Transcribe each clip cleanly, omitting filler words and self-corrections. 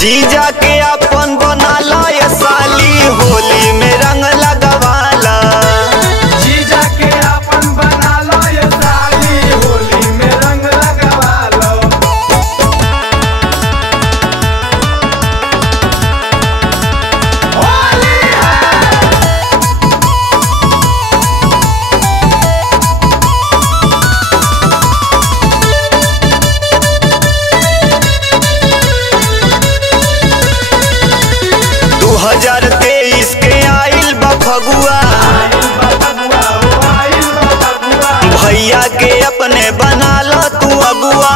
जीजा के अपन बनाला ये साली होली में रंग लगवाला। जीजा के अपन बनाला ये साली होली में रंग लगवाला। होली है 2023 के आइल बा फगुआ, भैया के अपने बनाला तू अगुआ।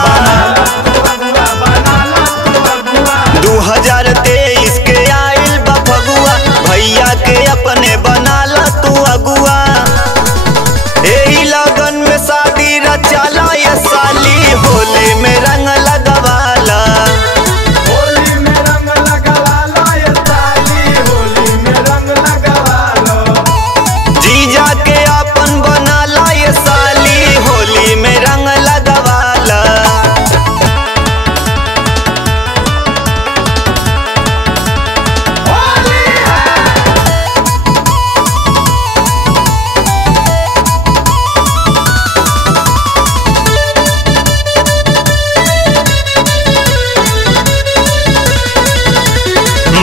2023 के आइल बा फगुआ, भैया के अपने बनाला तू अगुआ। एही लगन में शादी रचाला ये साली होली में रंग लगवाला। होली में रंग लगवाला ये साली होली में रंग लगवाला। जीजा के अपन बनाला ये साली होली में रंग लगवाला। होली है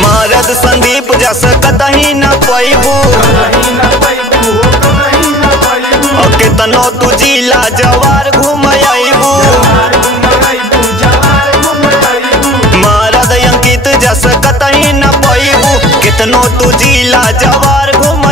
'मरद संदीप जस कतही न पैबू, कहीं न पैबू हो कहीं न पैबू। और केतनो तू जिला जवार घूम आईबू। जवार घूम आईबू जवार घूम आईबू। 'मरद अंकित जस कतही न पैबू, केतनो तू जिला जवार घूम